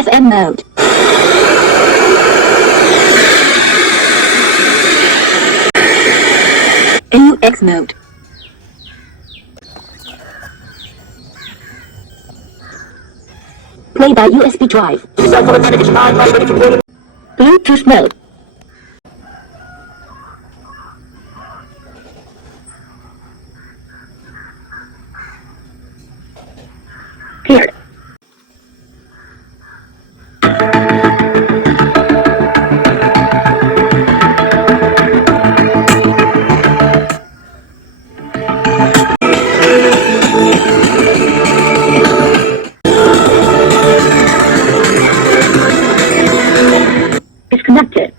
FM mode. AUX mode. Play by USB drive. Bluetooth mode. Here. Disconnected.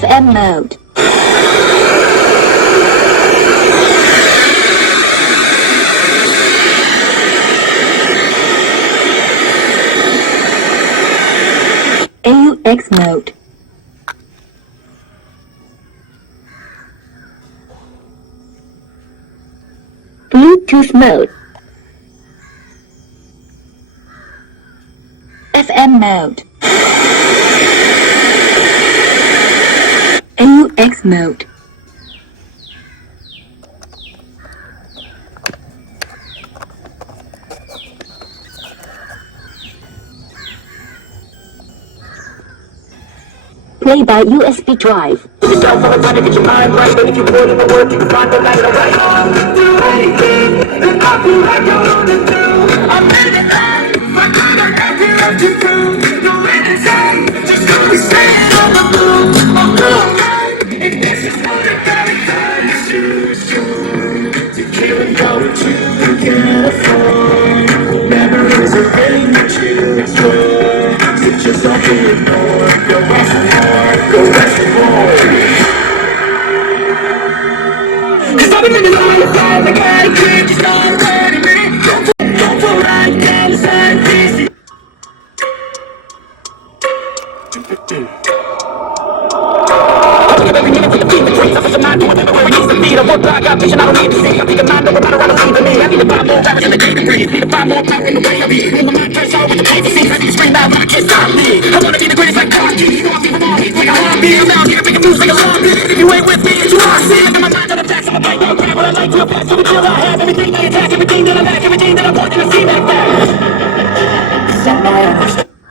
FM mode. AUX mode. Bluetooth mode. FM mode. AUX mode. Play by USB drive. Yourself all the time to get your mind right, and if you put in the work, you can find the light. Alright, do anything that I feel like you're gonna do. I'm living life, I couldn't have you up to prove. Do anything, just do we stand on the moon, on the moon. And this is what I gotta tell you, to kill and go to you can't afford. Memories are getting that you explore. So just don't be ignored, go ask for more, go ask for more. Cause I've been living all the time, I gotta keep just not hurting me. Don't fall right down the side, easy. 215. I think of every minute to the beat, the dreams, I put some mind to it, everywhere it needs to be. The work I got vision I don't need to see. I think of mind over matter, I don't need to me. I need to find more rappers in the game to breathe. Need to find more power in the way I be. When my mind turns out with the paper seas, I need to scream out, I can't stop me. I wanna be the greatest like Cosby. You know I feel them all, heat like a heartbeat. I'm out here making moves like a zombie. If you ain't with me, it's you I see. I got my mind on the facts, I'm a bite, I'll grab what I like to affect. So the chill I have, everything I attack, everything that I lack, everything that I want, and I see back there.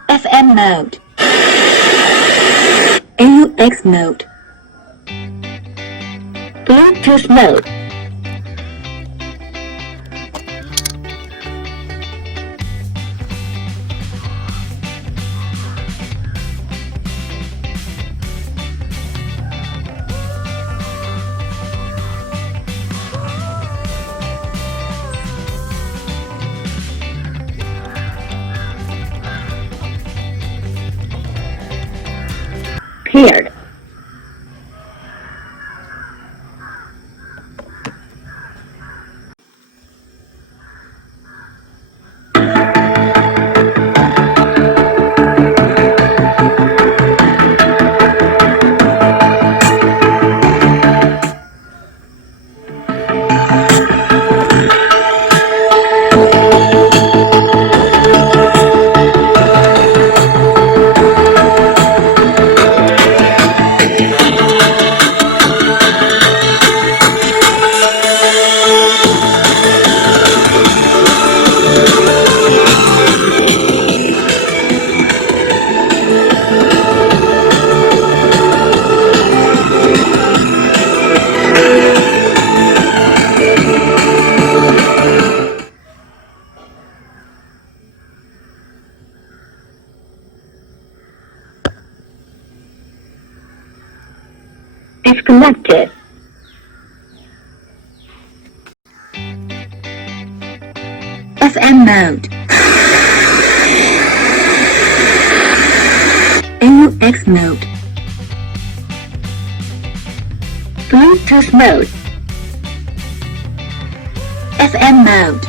FM mode. AUX mode. Bluetooth mode. Paired. Disconnected. FM mode. AUX mode. Bluetooth mode. FM mode.